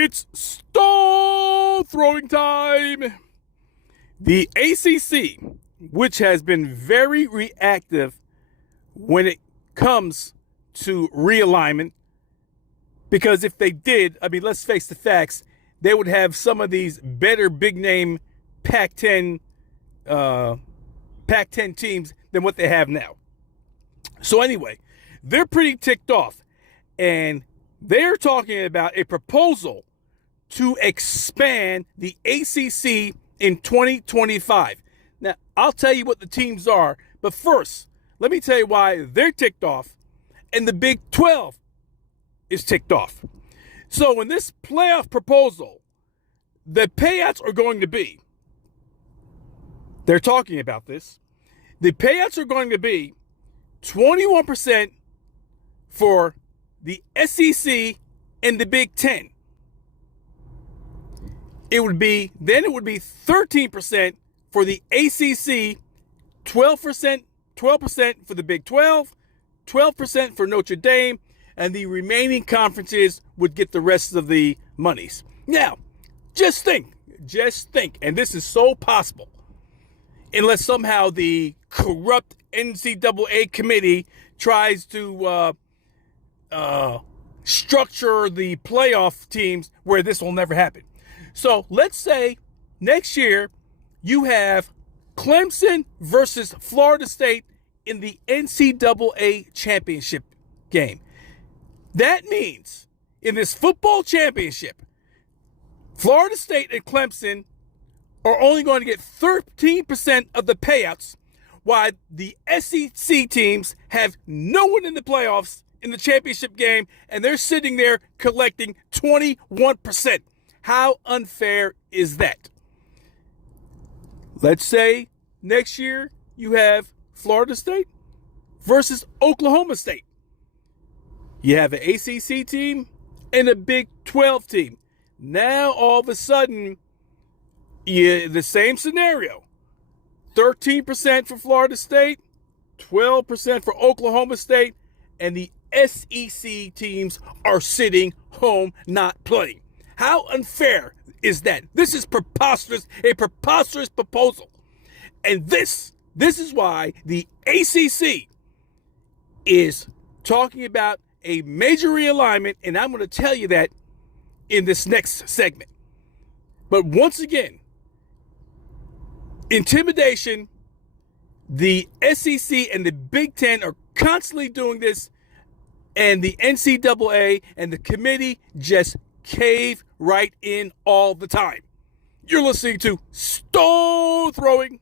It's stone throwing time. The ACC, which has been very reactive when it comes to realignment, because if they did, let's face the facts, they would have some of these better big name Pac-10 teams than what they have now. So anyway, they're pretty ticked off, and they're talking about a proposal to expand the ACC in 2025. Now, I'll tell you what the teams are, but first, let me tell you why they're ticked off and the Big 12 is ticked off. So in this playoff proposal, the payouts are going to be, they're talking about this, the payouts are going to be 21% for the SEC and the Big 10. It would be 13% for the ACC, 12% for the Big 12, 12% for Notre Dame, and the remaining conferences would get the rest of the monies. Now, just think, and this is so possible, unless somehow the corrupt NCAA committee tries to structure the playoff teams where this will never happen. So let's say next year you have Clemson versus Florida State in the NCAA championship game. That means in this football championship, Florida State and Clemson are only going to get 13% of the payouts, while the SEC teams have no one in the playoffs in the championship game, and they're sitting there collecting 21%. How unfair is that? Let's say next year you have Florida State versus Oklahoma State. You have an ACC team and a Big 12 team. Now all of a sudden, the same scenario. 13% for Florida State, 12% for Oklahoma State, and the SEC teams are sitting home not playing. How unfair is that? This is preposterous, a preposterous proposal. And this is why the ACC is talking about a major realignment, and I'm going to tell you that in this next segment. But once again, intimidation, the SEC and the Big Ten are constantly doing this, and the NCAA and the committee just cave right in all the time. You're listening to Stone Throwing.